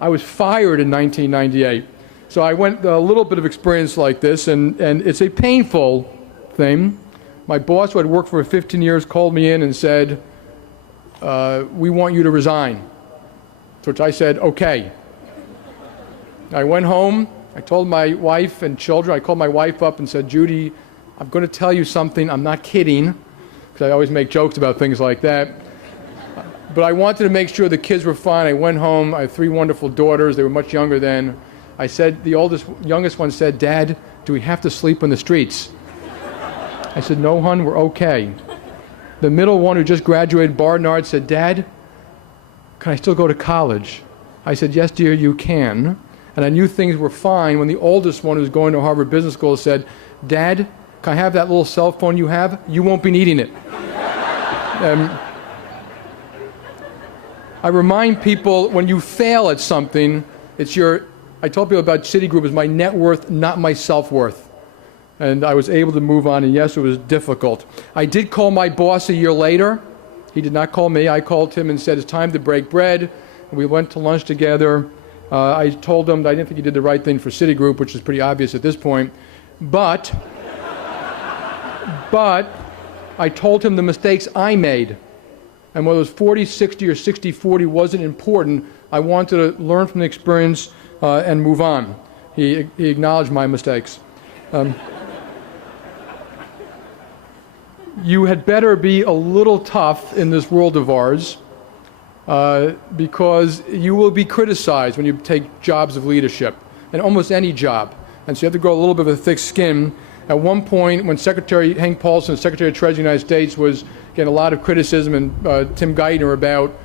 I was fired in 1998. So I went a little bit of experience like this, and it's a painful thing. My boss, who had worked for 15 years, called me in and said, we want you to resign. To which I said, okay. I went home, I told my wife and children, I called my wife up and said, Judy, I'm going to tell you something, I'm not kidding, because I always make jokes about things like that. But I wanted to make sure the kids were fine. I went home, I have 3 wonderful daughters, they were much younger then. I said, the youngest one said, Dad, do we have to sleep on the streets? I said, no, hon, we're okay. The middle one, who just graduated Barnard, said, Dad, can I still go to college? I said, yes, dear, you can. And I knew things were fine when the oldest one, who was going to Harvard Business School, said, Dad, can I have that little cell phone you have? You won't be needing it. I remind people, when you fail at something, I told people about Citigroup as my net worth, not my self-worth. And I was able to move on, and yes, it was difficult. I did call my boss a year later. He did not call me. I called him and said, it's time to break bread. And we went to lunch together. I told him that I didn't think he did the right thing for Citigroup, which is pretty obvious at this point. But I told him the mistakes I made. And whether it was 40, 60, or 60, 40 wasn't important. I wanted to learn from the experience and move on. He acknowledged my mistakes. You had better be a little tough in this world of ours because you will be criticized when you take jobs of leadership, and almost any job. And so you have to grow a little bit of a thick skin. At one point, when Hank Paulson, Secretary of Treasury of the United States, was getting a lot of criticism, and Tim Geithner, about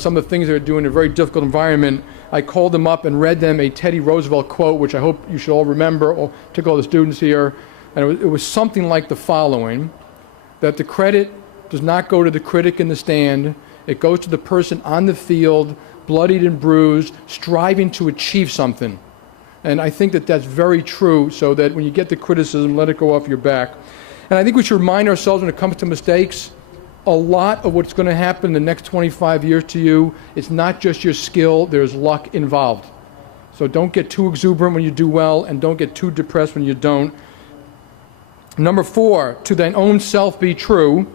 some of the things they were doing in a very difficult environment, I called them up and read them a Teddy Roosevelt quote, which I hope you should all remember, particularly all the students here. And it was something like the following, that the credit does not go to the critic in the stand. It goes to the person on the field, bloodied and bruised, striving to achieve something. And I think that that's very true, so that when you get the criticism, let it go off your back. And I think we should remind ourselves, when it comes to mistakes, a lot of what's going to happen in the next 25 years to you, it's not just your skill, there's luck involved. So don't get too exuberant when you do well, and don't get too depressed when you don't. Number 4, to thine own self be true,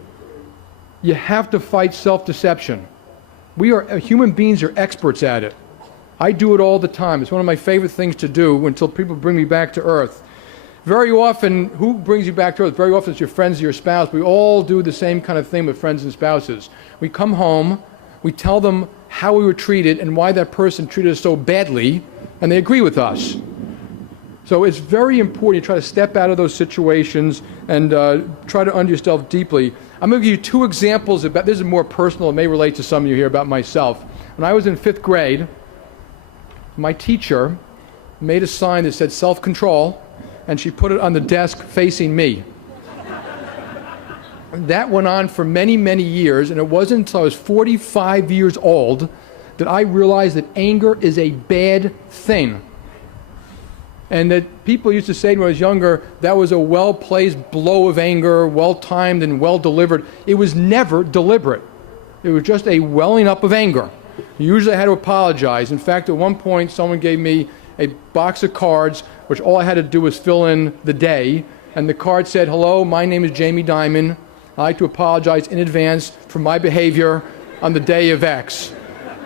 you have to fight self-deception. Human beings are experts at it. I do it all the time. It's one of my favorite things to do until people bring me back to earth. Very often, who brings you back to earth? Very often it's your friends or your spouse. We all do the same kind of thing with friends and spouses. We come home, we tell them how we were treated and why that person treated us so badly, and they agree with us. So it's very important you try to step out of those situations and try to understand yourself deeply. I'm going to give you 2 examples this is more personal, it may relate to some of you here, about myself. When I was in 5th grade, my teacher made a sign that said self-control, and she put it on the desk facing me. That went on for many, many years, and it wasn't until I was 45 years old that I realized that anger is a bad thing. And that people used to say to me when I was younger, that was a well-placed blow of anger, well-timed and well-delivered. It was never deliberate. It was just a welling up of anger. Usually I had to apologize. In fact, at one point, someone gave me a box of cards, which all I had to do was fill in the day. And the card said, hello, my name is Jamie Dimon. I'd like to apologize in advance for my behavior on the day of X.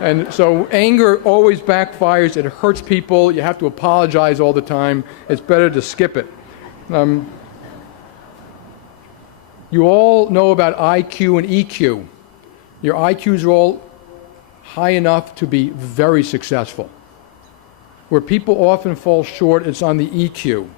And so anger always backfires. It hurts people. You have to apologize all the time. It's better to skip it. You all know about IQ and EQ. Your IQs are all high enough to be very successful. Where people often fall short, it's on the EQ.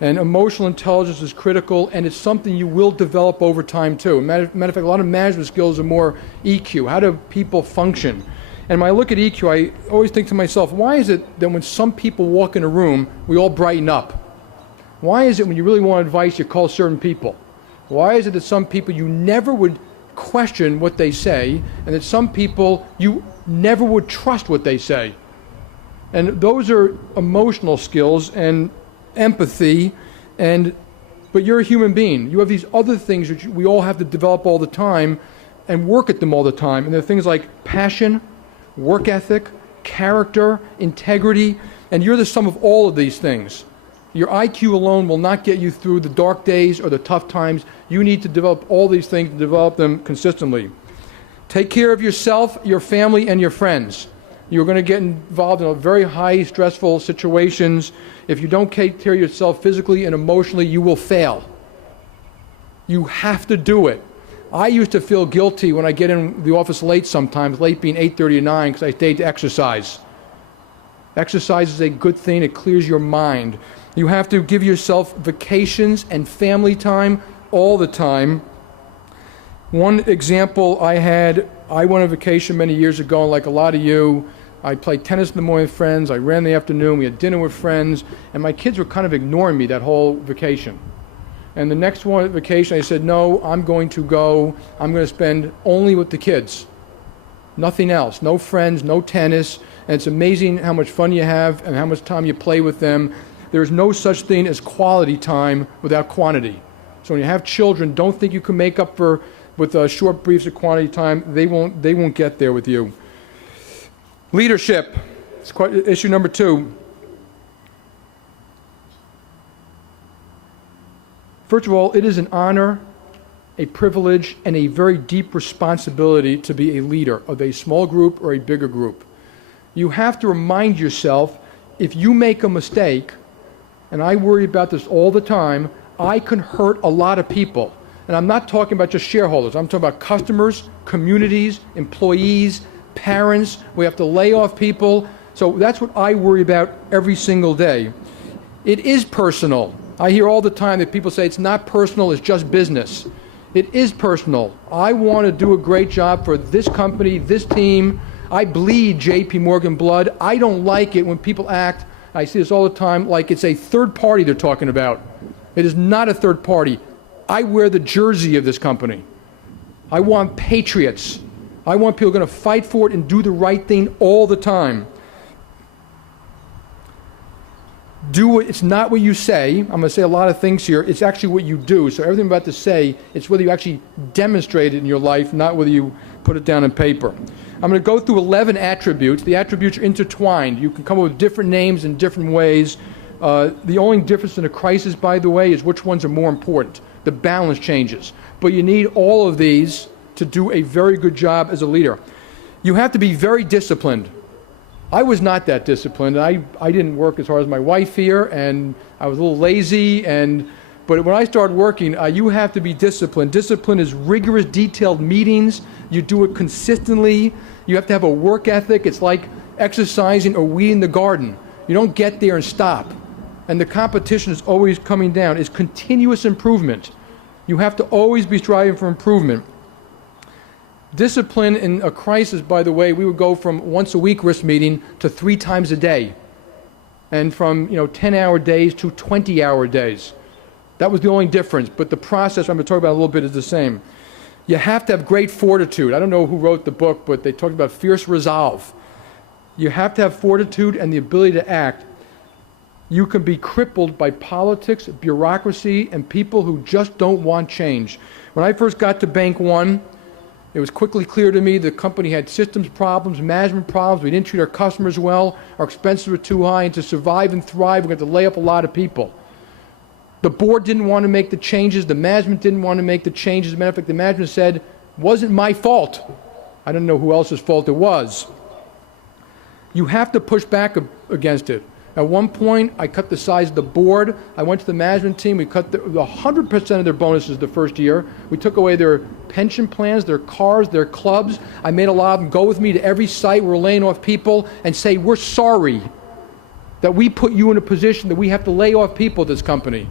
And emotional intelligence is critical, and it's something you will develop over time too. Matter of fact, a lot of management skills are more EQ. How do people function? And when I look at EQ, I always think to myself, why is it that when some people walk in a room, we all brighten up? Why is it when you really want advice, you call certain people? Why is it that some people you never would question what they say, and that some people you never would trust what they say? And those are emotional skills and empathy, but you're a human being. You have these other things which we all have to develop all the time and work at them all the time. And they're things like passion, work ethic, character, integrity, and you're the sum of all of these things. Your IQ alone will not get you through the dark days or the tough times. You need to develop all these things, to develop them consistently. Take care of yourself, your family, and your friends. You're going to get involved in very high, stressful situations. If you don't take care of yourself physically and emotionally, you will fail. You have to do it. I used to feel guilty when I get in the office late sometimes, late being 8:30 to 9, because I stayed to exercise. Exercise is a good thing. It clears your mind. You have to give yourself vacations and family time all the time. One example I went on vacation many years ago, and like a lot of you, I played tennis in the morning with friends, I ran in the afternoon, we had dinner with friends, and my kids were kind of ignoring me that whole vacation. And the next vacation I said, no, I'm going to spend only with the kids. Nothing else, no friends, no tennis, and it's amazing how much fun you have and how much time you play with them. There's no such thing as quality time without quantity. So when you have children, don't think you can make up with short briefs of quantity time. They won't get there with you. Leadership, it's issue number 2. First of all, it is an honor, a privilege, and a very deep responsibility to be a leader of a small group or a bigger group. You have to remind yourself, if you make a mistake, and I worry about this all the time, I can hurt a lot of people. And I'm not talking about just shareholders. I'm talking about customers, communities, employees, parents. We have to lay off people. So that's what I worry about every single day. It is personal. I hear all the time that people say it's not personal, it's just business. It is personal. I want to do a great job for this company, this team. I bleed JP Morgan blood. I don't like it when people act, I see this all the time, like it's a third party they're talking about. It is not a third party. I wear the jersey of this company. I want patriots. I want people going to fight for it and do the right thing all the time. Do it. It's not what you say. I'm going to say a lot of things here. It's actually what you do. So everything I'm about to say, it's whether you actually demonstrate it in your life, not whether you put it down on paper. I'm going to go through 11 attributes. The attributes are intertwined. You can come up with different names in different ways. The only difference in a crisis, by the way, is which ones are more important. The balance changes. But you need all of these to do a very good job as a leader. You have to be very disciplined. I was not that disciplined. I didn't work as hard as my wife here, and I was a little lazy. But when I started working, you have to be disciplined. Discipline is rigorous, detailed meetings. You do it consistently. You have to have a work ethic. It's like exercising or weeding the garden. You don't get there and stop. And the competition is always coming down. It's continuous improvement. You have to always be striving for improvement. Discipline in a crisis, by the way, we would go from once a week risk meeting to 3 times a day. And from 10-hour days to 20-hour days. That was the only difference. But the process I'm going to talk about a little bit is the same. You have to have great fortitude. I don't know who wrote the book, but they talked about fierce resolve. You have to have fortitude and the ability to act. You can be crippled by politics, bureaucracy, and people who just don't want change. When I first got to Bank One, it was quickly clear to me the company had systems problems, management problems. We didn't treat our customers well. Our expenses were too high. And to survive and thrive, we're going to have to lay up a lot of people. The board didn't want to make the changes. The management didn't want to make the changes. As a matter of fact, the management said, it wasn't my fault. I don't know who else's fault it was. You have to push back against it. At one point, I cut the size of the board. I went to the management team. We cut 100% of their bonuses the first year. We took away their pension plans, their cars, their clubs. I made a lot of them go with me to every site where we're laying off people and say, we're sorry that we put you in a position that we have to lay off people at this company.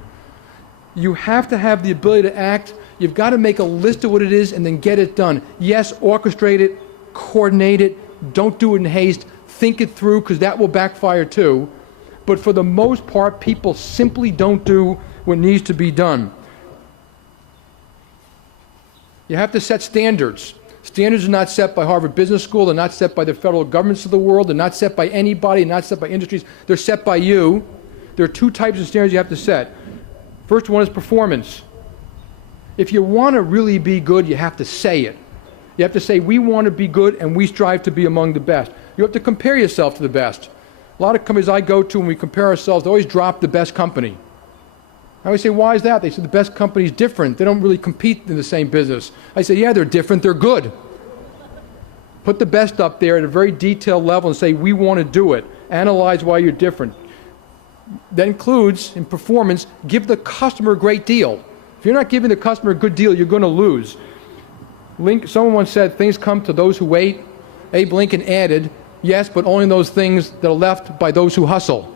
You have to have the ability to act. You've got to make a list of what it is and then get it done. Yes, orchestrate it, coordinate it. Don't do it in haste. Think it through, because that will backfire too. But for the most part, people simply don't do what needs to be done. You have to set standards. Standards are not set by Harvard Business School. They're not set by the federal governments of the world. They're not set by anybody. They're not set by industries. They're set by you. There are 2 types of standards you have to set. First one is performance. If you want to really be good, you have to say it. You have to say, we want to be good and we strive to be among the best. You have to compare yourself to the best. A lot of companies I go to, when we compare ourselves, they always drop the best company. I always say, why is that? They say the best company is different. They don't really compete in the same business. I say, yeah, they're different, they're good. Put the best up there at a very detailed level and say, we want to do it. Analyze why you're different. That includes, in performance, give the customer a great deal. If you're not giving the customer a good deal, you're going to lose. Someone once said, things come to those who wait. Abe Lincoln added, yes, but only those things that are left by those who hustle.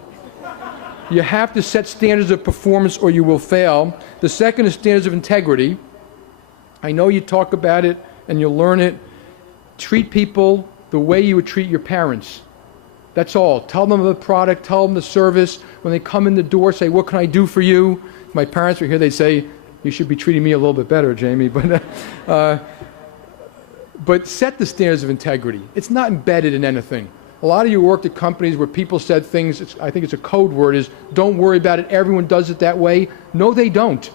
You have to set standards of performance or you will fail. The second is standards of integrity. I know you talk about it and you'll learn it. Treat people the way you would treat your parents. That's all. Tell them the product, tell them the service. When they come in the door, say, what can I do for you? If my parents were here, they'd say, you should be treating me a little bit better, Jamie. But set the standards of integrity. It's not embedded in anything. A lot of you worked at companies where people said things, I think it's a code word, is don't worry about it, everyone does it that way. No, they don't.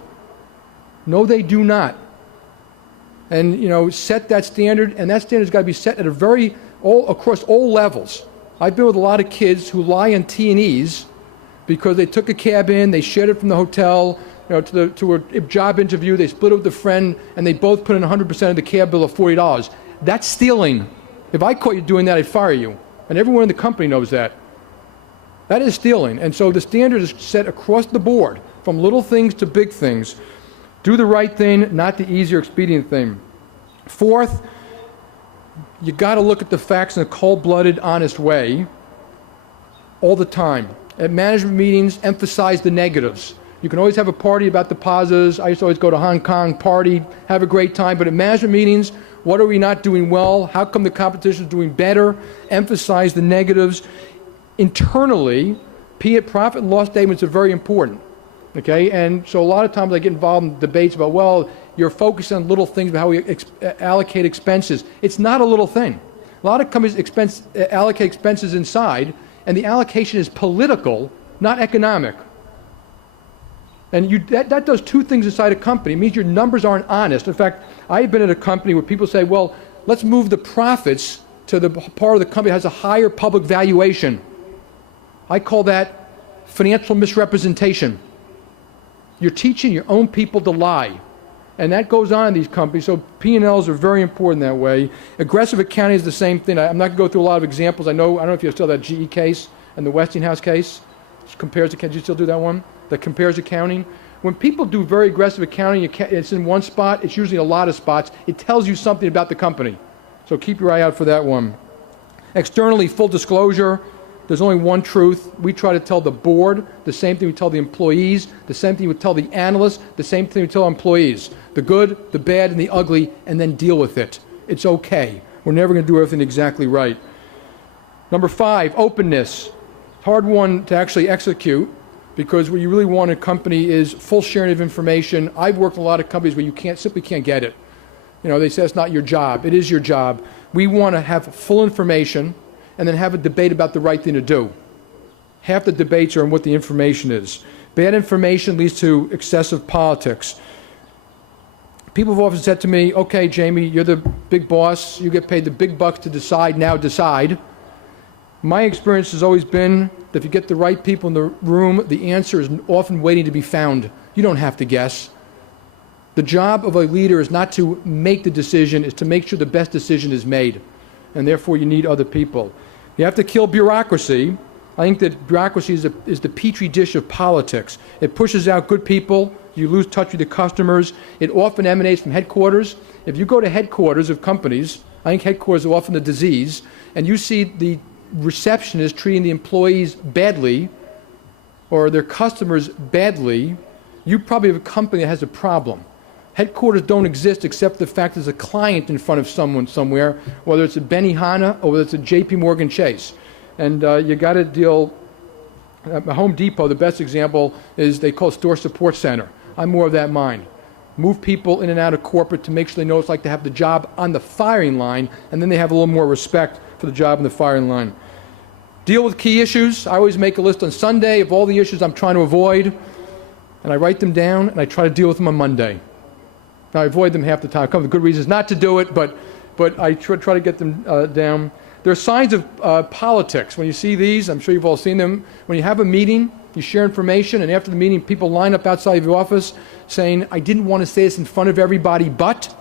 No, they do not. And, set that standard, and that standard's got to be set at across all levels. I've been with a lot of kids who lie on T&Es because they took a cab in, they shared it from the hotel, to a job interview, they split it with a friend, and they both put in 100% of the cab bill of $40. That's stealing. If I caught you doing that, I'd fire you. And everyone in the company knows that. That is stealing. And so the standard is set across the board, from little things to big things. Do the right thing, not the easy or expedient thing. Fourth, you got to look at the facts in a cold-blooded, honest way all the time. At management meetings, emphasize the negatives. You can always have a party about the positives. I used to always go to Hong Kong, party, have a great time. But at management meetings, what are we not doing well? How come the competition is doing better? Emphasize the negatives. Internally, profit and loss statements are very important. Okay, and so a lot of times I get involved in debates about, well, you're focused on little things about how we allocate expenses. It's not a little thing. A lot of companies allocate expenses inside, and the allocation is political, not economic. And that does two things inside a company. It means your numbers aren't honest. In fact, I've been at a company where people say, well, let's move the profits to the part of the company that has a higher public valuation. I call that financial misrepresentation. You're teaching your own people to lie. And that goes on in these companies. So P&Ls are very important that way. Aggressive accounting is the same thing. I'm not going to go through a lot of examples. I don't know if you still have that GE case and the Westinghouse case. Compares accounting. Do you still do that one? That compares accounting. When people do very aggressive accounting, it's in one spot. It's usually a lot of spots. It tells you something about the company. So keep your eye out for that one. Externally, full disclosure. There's only one truth. We try to tell the board the same thing we tell the employees, the same thing we tell the analysts, the same thing we tell employees. The good, the bad, and the ugly, and then deal with it. It's okay. We're never going to do everything exactly right. Number 5, openness. Hard one to actually execute, because what you really want in a company is full sharing of information. I've worked in a lot of companies where you simply can't get it. They say it's not your job. It is your job. We want to have full information and then have a debate about the right thing to do. Half the debates are on what the information is. Bad information leads to excessive politics. People have often said to me, okay, Jamie, you're the big boss. You get paid the big bucks to decide. Now decide. My experience has always been that if you get the right people in the room, the answer is often waiting to be found. You don't have to guess. The job of a leader is not to make the decision, it's to make sure the best decision is made. And therefore you need other people. You have to kill bureaucracy. I think that bureaucracy is the petri dish of politics. It pushes out good people. You lose touch with the customers. It often emanates from headquarters. If you go to headquarters of companies, I think headquarters are often the disease, and you see the receptionist treating the employees badly or their customers badly, you probably have a company that has a problem. Headquarters don't exist except the fact there's a client in front of someone somewhere, whether it's a Benihana or whether it's a JP Morgan Chase. And you got to deal, at Home Depot, the best example is they call it store support center. I'm more of that mind. Move people in and out of corporate to make sure they know what it's like to have the job on the firing line, and then they have a little more respect for the job on the firing line. Deal with key issues. I always make a list on Sunday of all the issues I'm trying to avoid, and I write them down, and I try to deal with them on Monday. Now, I avoid them half the time. I come up with good reasons not to do it, but I try to get them down. There are signs of politics. When you see these, I'm sure you've all seen them. When you have a meeting, you share information, and after the meeting, people line up outside of your office saying, I didn't want to say this in front of everybody, but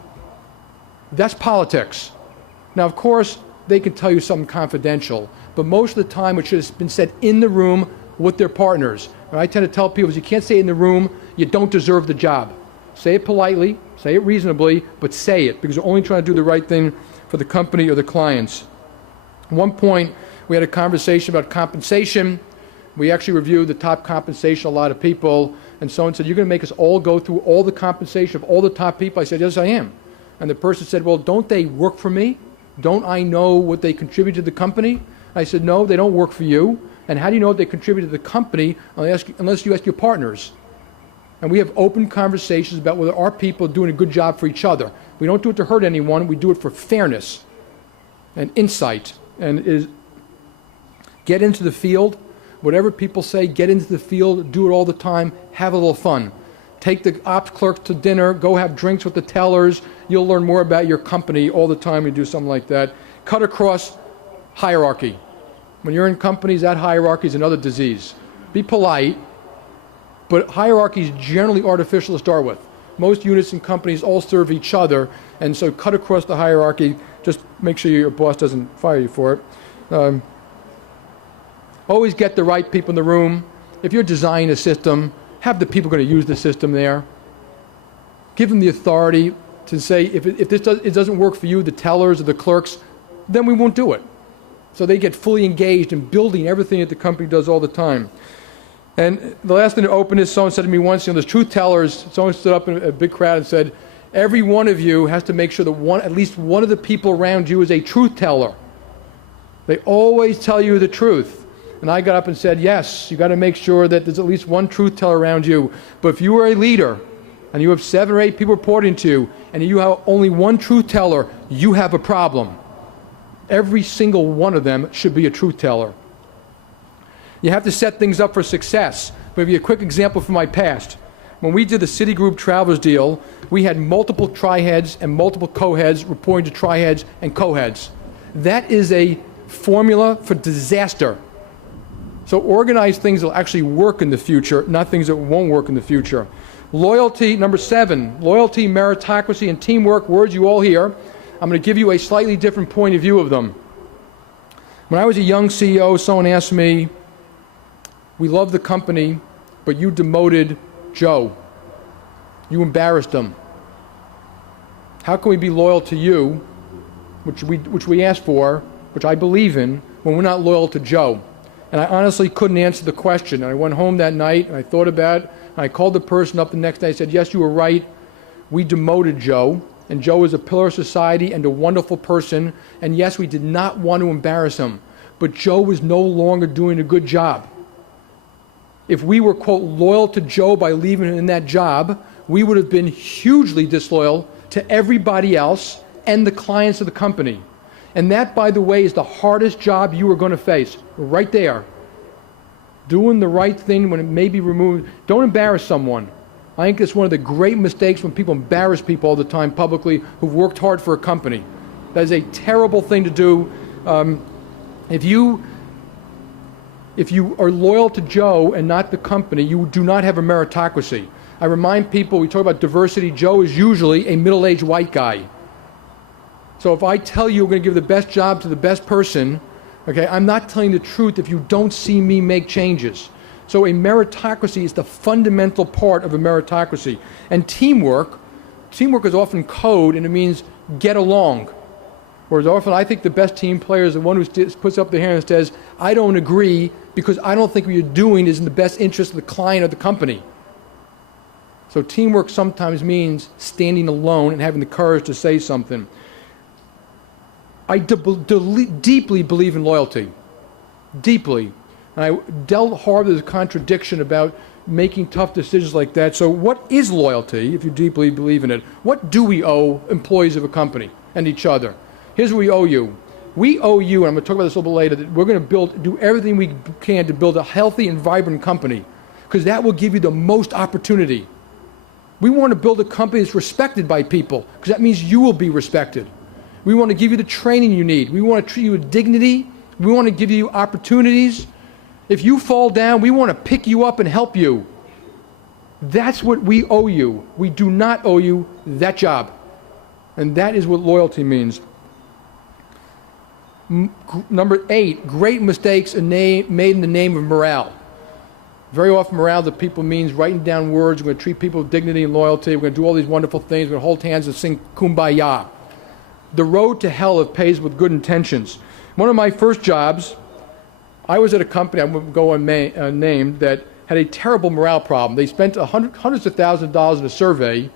that's politics. Now, of course, they can tell you something confidential, but most of the time it should have been said in the room with their partners. And I tend to tell people, if you can't say it in the room, you don't deserve the job. Say it politely, say it reasonably, but say it, because you're only trying to do the right thing for the company or the clients. At one point, we had a conversation about compensation. We actually reviewed the top compensation, a lot of people, and someone said, you're going to make us all go through all the compensation of all the top people? I said, yes, I am. And the person said, well, don't they work for me? Don't I know what they contribute to the company? I said, no, they don't work for you. And how do you know what they contribute to the company unless you ask your partners? And we have open conversations about whether our people are doing a good job for each other. We don't do it to hurt anyone. We do it for fairness and insight. And get into the field. Whatever people say, get into the field, do it all the time, have a little fun. Take the ops clerk to dinner, go have drinks with the tellers. You'll learn more about your company all the time when you do something like that. Cut across hierarchy. When you're in companies, that hierarchy is another disease. Be polite, but hierarchy is generally artificial to start with. Most units in companies all serve each other, and so cut across the hierarchy. Just make sure your boss doesn't fire you for it. Always get the right people in the room. If you're designing a system, have the people going to use the system there. Give them the authority to say, if it doesn't work for you, the tellers or the clerks, then we won't do it. So they get fully engaged in building everything that the company does all the time. And the last thing to open is, someone said to me once, there's truth tellers. Someone stood up in a big crowd and said, every one of you has to make sure that at least one of the people around you is a truth teller. They always tell you the truth. And I got up and said, yes, you got to make sure that there's at least one truth teller around you. But if you are a leader and you have 7 or 8 people reporting to you and you have only one truth teller, you have a problem. Every single one of them should be a truth teller. You have to set things up for success. I'll give you a quick example from my past. When we did the Citigroup Travelers deal, we had multiple tri-heads and multiple co-heads reporting to tri-heads and co-heads. That is a formula for disaster. So organize things that will actually work in the future, not things that won't work in the future. Loyalty, number 7, loyalty, meritocracy, and teamwork, words you all hear. I'm going to give you a slightly different point of view of them. When I was a young CEO, someone asked me, we love the company, but you demoted Joe. You embarrassed him. How can we be loyal to you, which we asked for, which I believe in, when we're not loyal to Joe? And I honestly couldn't answer the question. And I went home that night and I thought about it. And I called the person up the next day. I said, yes, you were right. We demoted Joe. And Joe is a pillar of society and a wonderful person. And yes, we did not want to embarrass him. But Joe was no longer doing a good job. If we were, quote, loyal to Joe by leaving him in that job, we would have been hugely disloyal to everybody else and the clients of the company. And that, by the way, is the hardest job you are going to face, right there. Doing the right thing when it may be removed. Don't embarrass someone. I think it's one of the great mistakes when people embarrass people all the time publicly who've worked hard for a company. That is a terrible thing to do. If you are loyal to Joe and not the company, you do not have a meritocracy. I remind people, we talk about diversity, Joe is usually a middle-aged white guy. So if I tell you we're going to give the best job to the best person, okay, I'm not telling the truth if you don't see me make changes. So a meritocracy is the fundamental part of a meritocracy. And teamwork is often code, and it means get along. Whereas often I think the best team player is the one who puts up their hand and says, I don't agree because I don't think what you're doing is in the best interest of the client or the company. So teamwork sometimes means standing alone and having the courage to say something. I deeply believe in loyalty. Deeply. And I dealt hard with the contradiction about making tough decisions like that. So what is loyalty, if you deeply believe in it? What do we owe employees of a company and each other? Here's what we owe you. We owe you, and I'm going to talk about this a little bit later, that we're going to do everything we can to build a healthy and vibrant company, because that will give you the most opportunity. We want to build a company that's respected by people, because that means you will be respected. We want to give you the training you need. We want to treat you with dignity. We want to give you opportunities. If you fall down, we want to pick you up and help you. That's what we owe you. We do not owe you that job. And that is what loyalty means. Number 8, great mistakes are made in the name of morale. Very often morale to people means writing down words. We're going to treat people with dignity and loyalty. We're going to do all these wonderful things. We're going to hold hands and sing Kumbaya. The road to hell is paved with good intentions. One of my first jobs, I was at a company, I won't go unnamed, that had a terrible morale problem. They spent hundreds of thousands of dollars in a survey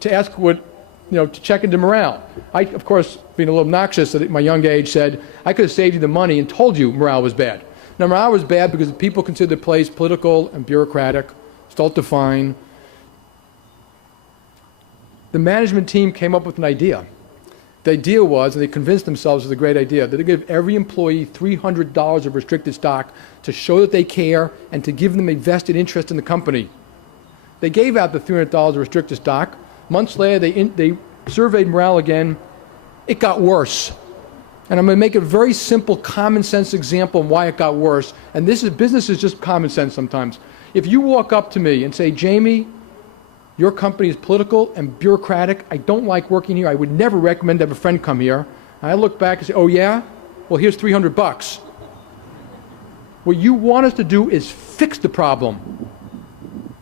to ask to check into morale. I, of course, being a little obnoxious at my young age, said, I could have saved you the money and told you morale was bad. Now, morale was bad because the people considered the place political and bureaucratic, still defined. The management team came up with an idea. The idea was, and they convinced themselves it was a great idea, that they give every employee $300 of restricted stock to show that they care and to give them a vested interest in the company. They gave out the $300 of restricted stock. Months later, they surveyed morale again. It got worse. And I'm going to make a very simple, common sense example of why it got worse. And business is just common sense sometimes. If you walk up to me and say, Jamie, your company is political and bureaucratic. I don't like working here. I would never recommend to have a friend come here. And I look back and say, oh yeah? Well, here's $300. What you want us to do is fix the problem.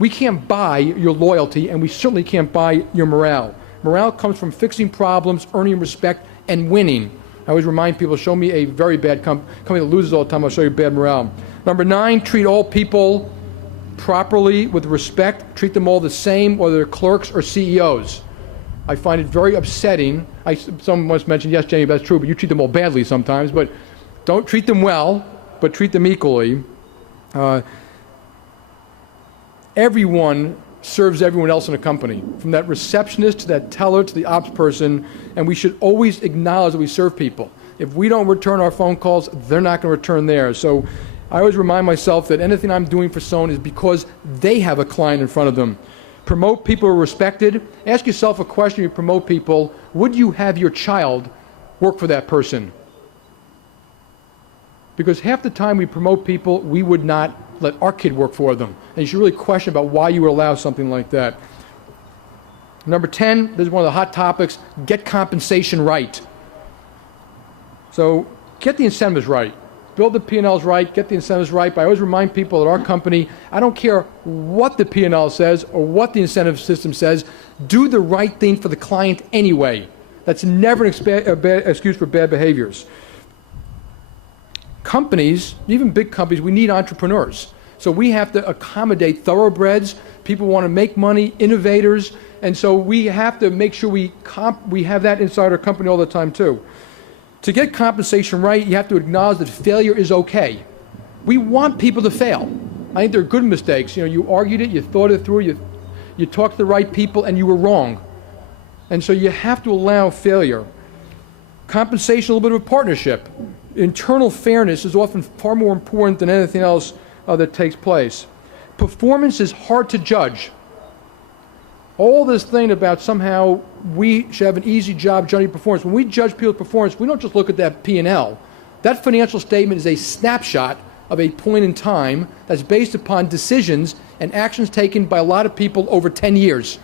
We can't buy your loyalty, and we certainly can't buy your morale. Morale comes from fixing problems, earning respect, and winning. I always remind people, show me a very bad company that loses all the time, I'll show you bad morale. Number 9, treat all people properly, with respect. Treat them all the same, whether they're clerks or CEOs. I find it very upsetting. Someone once mentioned, yes, Jamie, that's true, but you treat them all badly sometimes. But don't treat them well, but treat them equally. Everyone serves everyone else in a company, from that receptionist to that teller to the ops person, and we should always acknowledge that we serve people. If we don't return our phone calls, they're not going to return theirs. So I always remind myself that anything I'm doing for someone is because they have a client in front of them. Promote people who are respected. Ask yourself a question when you promote people. Would you have your child work for that person? Because half the time we promote people, we would not let our kid work for them. And you should really question about why you would allow something like that. Number 10, this is one of the hot topics, get compensation right. So get the incentives right. Build the P&Ls right, get the incentives right. But I always remind people at our company, I don't care what the P&L says or what the incentive system says, do the right thing for the client anyway. That's never an excuse for bad behaviors. Companies, even big companies, we need entrepreneurs. So we have to accommodate thoroughbreds, people who want to make money, innovators, and so we have to make sure we have that inside our company all the time too. To get compensation right, you have to acknowledge that failure is okay. We want people to fail. I think they're good mistakes. You argued it, you thought it through, you talked to the right people, and you were wrong. And so you have to allow failure. Compensation, a little bit of a partnership. Internal fairness is often far more important than anything else that takes place. Performance is hard to judge. All this thing about somehow we should have an easy job judging performance. When we judge people's performance, we don't just look at that P&L. That financial statement is a snapshot of a point in time that's based upon decisions and actions taken by a lot of people over 10 years.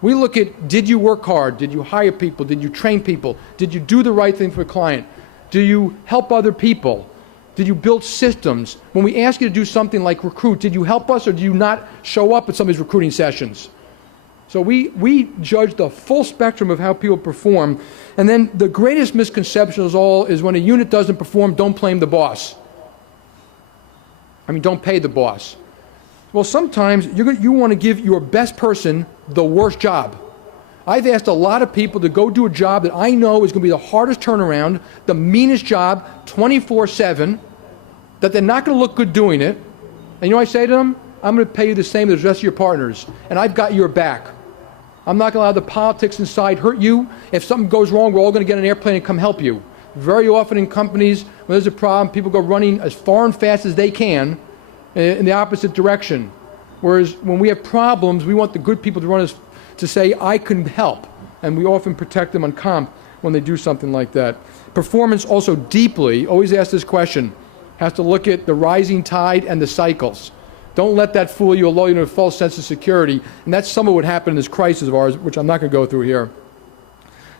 We look at, did you work hard? Did you hire people? Did you train people? Did you do the right thing for a client? Do you help other people? Did you build systems? When we ask you to do something like recruit, did you help us or do you not show up at some of these recruiting sessions? So we judge the full spectrum of how people perform. And then the greatest misconception of all is when a unit doesn't perform, don't blame the boss. Don't pay the boss. Well, sometimes you want to give your best person the worst job. I've asked a lot of people to go do a job that I know is going to be the hardest turnaround, the meanest job, 24/7, that they're not going to look good doing it. And I say to them, I'm going to pay you the same as the rest of your partners, and I've got your back. I'm not going to allow the politics inside hurt you. If something goes wrong, we're all going to get on an airplane and come help you. Very often in companies, when there's a problem, people go running as far and fast as they can in the opposite direction. Whereas when we have problems, we want the good people to say, I can help. And we often protect them on comp. when they do something like that. Performance also deeply, always ask this question, has to look at the rising tide and the cycles. Don't let that fool you or lull you into a false sense of security. And that's some of what happened in this crisis of ours, which I'm not going to go through here.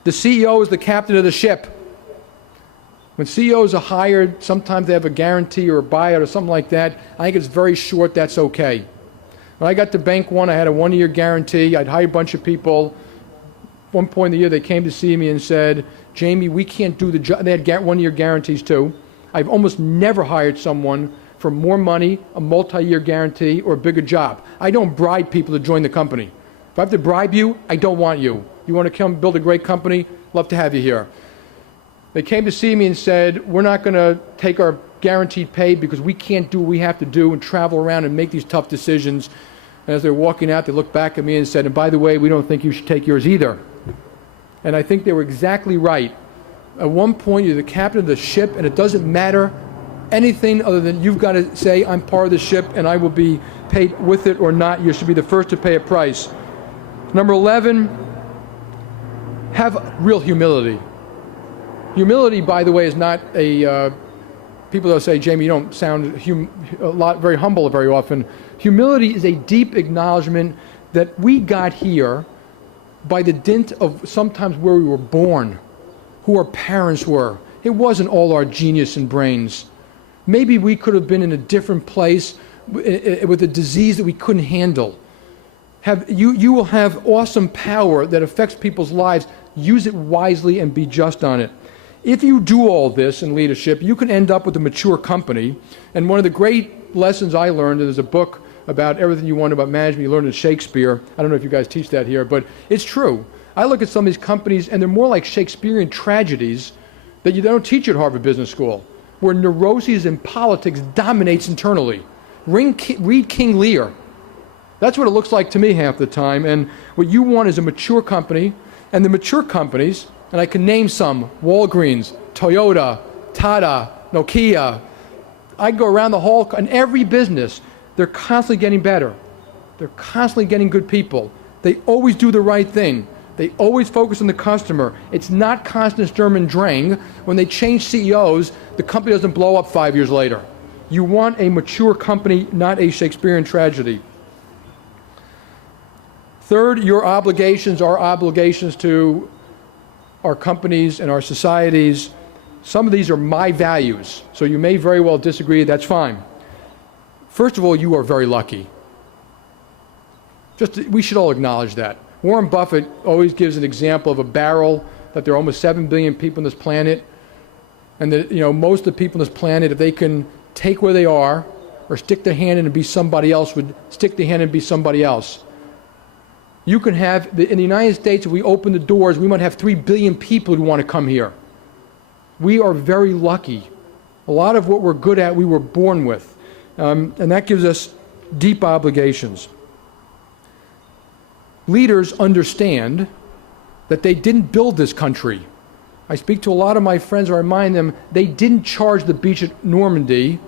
The CEO is the captain of the ship. When CEOs are hired, sometimes they have a guarantee or a buyout or something like that. I think it's very short, that's okay. When I got to Bank One, I had a 1-year guarantee. I'd hire a bunch of people. One point in the year, they came to see me and said, Jamie, we can't do the job. They had 1-year guarantees too. I've almost never hired someone for more money, a multi-year guarantee, or a bigger job. I don't bribe people to join the company. If I have to bribe you, I don't want you. You want to come build a great company? Love to have you here. They came to see me and said, we're not going to take our guaranteed pay because we can't do what we have to do and travel around and make these tough decisions. And as they're walking out, they looked back at me and said, and by the way, we don't think you should take yours either. And I think they were exactly right. At one point, you're the captain of the ship, and it doesn't matter anything other than you've got to say, I'm part of the ship, and I will be paid with it or not. You should be the first to pay a price. Number 11, have real humility. Humility, by the way, is not a, people that say, Jamie, you don't sound very humble very often. Humility is a deep acknowledgement that we got here by the dint of sometimes where we were born, who our parents were. It wasn't all our genius and brains. Maybe we could have been in a different place with a disease that we couldn't handle. You will have awesome power that affects people's lives. Use it wisely and be just on it. If you do all this in leadership, you can end up with a mature company. And one of the great lessons I learned, and there's a book about everything you want about management you learned in Shakespeare. I don't know if you guys teach that here, but it's true. I look at some of these companies, and they're more like Shakespearean tragedies that you don't teach at Harvard Business School, where neuroses and politics dominates internally. Read King Lear. That's what it looks like to me half the time. And what you want is a mature company, and the mature companies, and I can name some, Walgreens, Toyota, Tata, Nokia. I go around the hall, and every business, they're constantly getting better. They're constantly getting good people. They always do the right thing. They always focus on the customer. It's not constant Sturm und Drang. When they change CEOs, the company doesn't blow up 5 years later. You want a mature company, not a Shakespearean tragedy. Third, your obligations are obligations to our companies and our societies. Some of these are my values, so you may very well disagree, that's fine. First of all, you are very lucky. We should all acknowledge that. Warren Buffett always gives an example of a barrel, that there are almost 7 billion people on this planet, and that most of the people on this planet, if they can take where they are or stick their hand in and be somebody else, would stick their hand and be somebody else. You can have, in the United States, if we open the doors, we might have 3 billion people who want to come here. We are very lucky. A lot of what we're good at, we were born with. And that gives us deep obligations. Leaders understand that they didn't build this country. I speak to a lot of my friends, I remind them, they didn't charge the beach at Normandy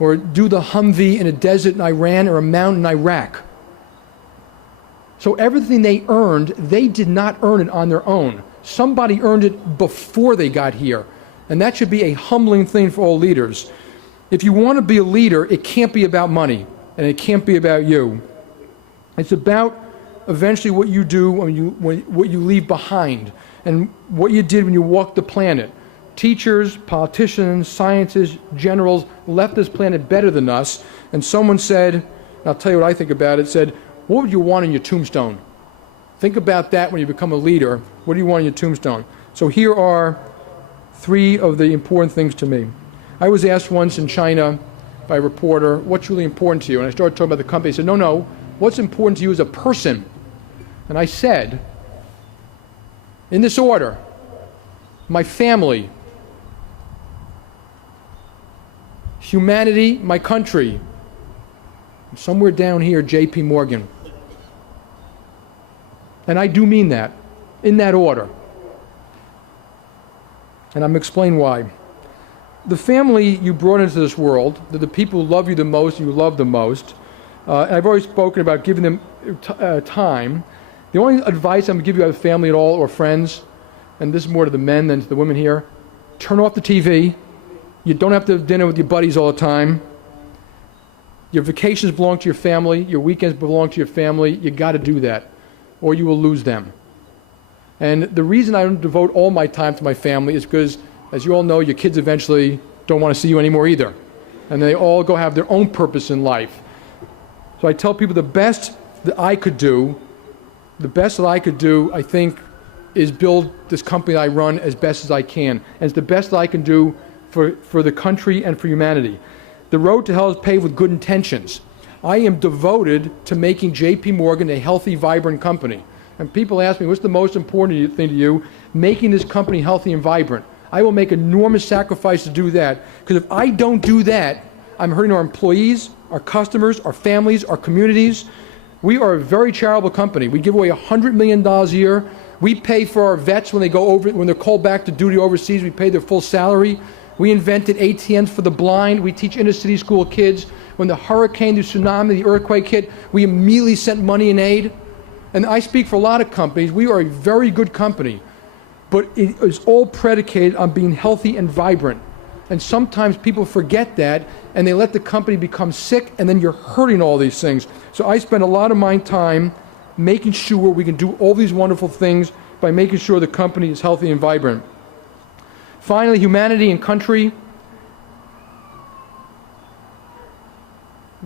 or do the Humvee in a desert in Iran or a mountain in Iraq. So everything they earned, they did not earn it on their own. Somebody earned it before they got here. And that should be a humbling thing for all leaders. If you want to be a leader, it can't be about money, and it can't be about you. It's about eventually what you do what you leave behind, and what you did when you walked the planet. Teachers, politicians, scientists, generals left this planet better than us. And someone said, and I'll tell you what I think about it, said, what would you want on your tombstone? Think about that when you become a leader. What do you want on your tombstone? So here are 3 of the important things to me. I was asked once in China by a reporter, what's really important to you? And I started talking about the company. He said, no, what's important to you as a person? And I said, in this order, my family, humanity, my country, and somewhere down here, J.P. Morgan. And I do mean that, in that order. And I'm going to explain why. The family you brought into this world, the people who love you the most, you love the most, and I've already spoken about giving them time. The only advice I'm going to give you about family at all or friends, and this is more to the men than to the women here, turn off the TV. You don't have to have dinner with your buddies all the time. Your vacations belong to your family. Your weekends belong to your family. You got to do that, or you will lose them. And the reason I don't devote all my time to my family is because, as you all know, your kids eventually don't want to see you anymore either. And they all go have their own purpose in life. So I tell people the best that I could do, I think, is build this company that I run as best as I can. And it's the best that I can do for the country and for humanity. The road to hell is paved with good intentions. I am devoted to making J.P. Morgan a healthy, vibrant company. And people ask me, what's the most important thing to you? Making this company healthy and vibrant. I will make enormous sacrifice to do that. Because if I don't do that, I'm hurting our employees, our customers, our families, our communities. We are a very charitable company. We give away $100 million a year. We pay for our vets when they're called back to duty overseas. We pay their full salary. We invented ATMs for the blind. We teach inner-city school kids. When the hurricane, the tsunami, the earthquake hit, we immediately sent money and aid. And I speak for a lot of companies. We are a very good company. But it is all predicated on being healthy and vibrant. And sometimes people forget that, and they let the company become sick, and then you're hurting all these things. So I spend a lot of my time making sure we can do all these wonderful things by making sure the company is healthy and vibrant. Finally, humanity and country.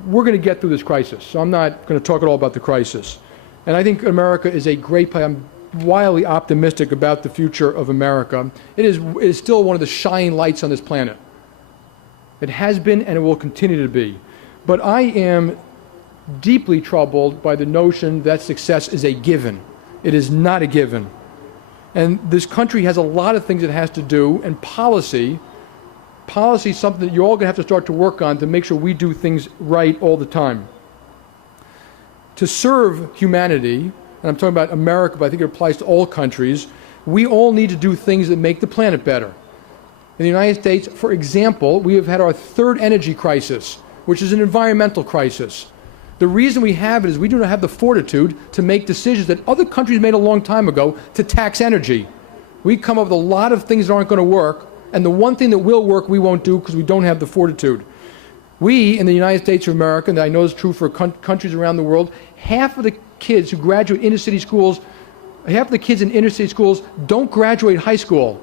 We're going to get through this crisis, so I'm not going to talk at all about the crisis. And I think America is a great place. I'm wildly optimistic about the future of America. It is still one of the shining lights on this planet. It has been and it will continue to be. But I am deeply troubled by the notion that success is a given. It is not a given. And this country has a lot of things it has to do, and policy is something that you're all going to have to start to work on to make sure we do things right all the time. To serve humanity, and I'm talking about America, but I think it applies to all countries, we all need to do things that make the planet better. In the United States, for example, we have had our third energy crisis, which is an environmental crisis. The reason we have it is we do not have the fortitude to make decisions that other countries made a long time ago to tax energy. We come up with a lot of things that aren't going to work, and the one thing that will work we won't do because we don't have the fortitude. We, in the United States of America, and I know it's true for countries around the world, half of the kids who graduate inner-city schools, half of the kids in inner-city schools don't graduate high school.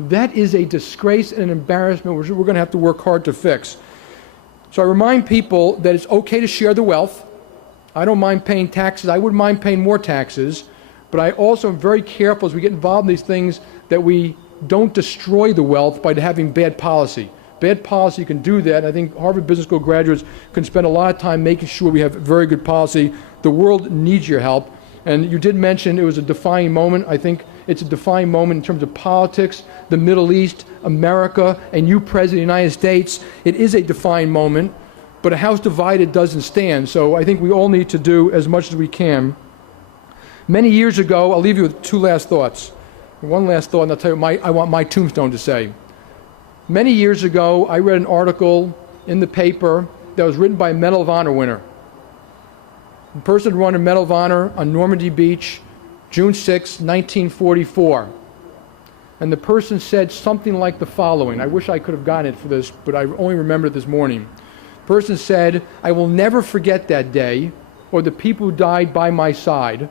That is a disgrace and an embarrassment which we're going to have to work hard to fix. So I remind people that it's okay to share the wealth. I don't mind paying taxes. I wouldn't mind paying more taxes. But I also am very careful as we get involved in these things that we don't destroy the wealth by having bad policy. Bad policy can do that. I think Harvard Business School graduates can spend a lot of time making sure we have very good policy. The world needs your help. And you did mention it was a defining moment. I think it's a defining moment in terms of politics, the Middle East, America, and you, President of the United States. It is a defining moment, but a house divided doesn't stand. So I think we all need to do as much as we can. Many years ago, I'll leave you with two last thoughts. One last thought, and I'll tell you what I want my tombstone to say. Many years ago, I read an article in the paper that was written by a Medal of Honor winner. The person won a Medal of Honor on Normandy Beach, June 6, 1944. And the person said something like the following. I wish I could have gotten it for this, but I only remembered it this morning. The person said, "I will never forget that day or the people who died by my side.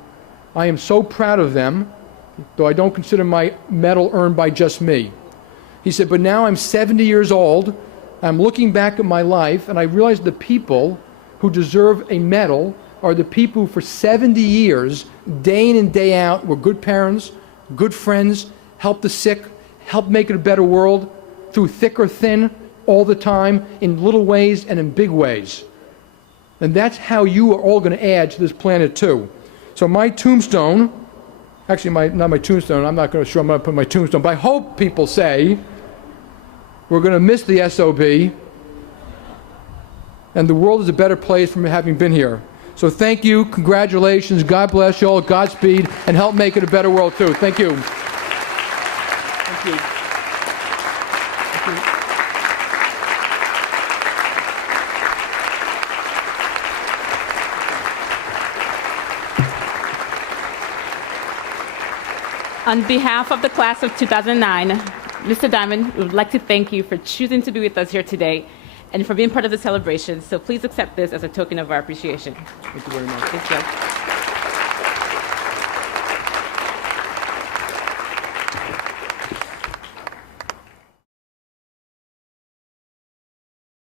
I am so proud of them, though I don't consider my medal earned by just me." He said, "But now I'm 70 years old. I'm looking back at my life, and I realize the people who deserve a medal are the people who for 70 years, day in and day out, were good parents, good friends, helped the sick, helped make it a better world, through thick or thin, all the time, in little ways and in big ways." And that's how you are all going to add to this planet too. So my tombstone, actually not my tombstone, I'm not going to sure I'm going to put my tombstone, but I hope people say, we're going to miss the SOB, and the world is a better place from having been here. So thank you, congratulations, God bless you all, Godspeed, and help make it a better world too. Thank you. Thank you. Thank you. On behalf of the class of 2009, Mr. Dimon, we would like to thank you for choosing to be with us here today and for being part of the celebration. So please accept this as a token of our appreciation. Thank you very much. Thank you.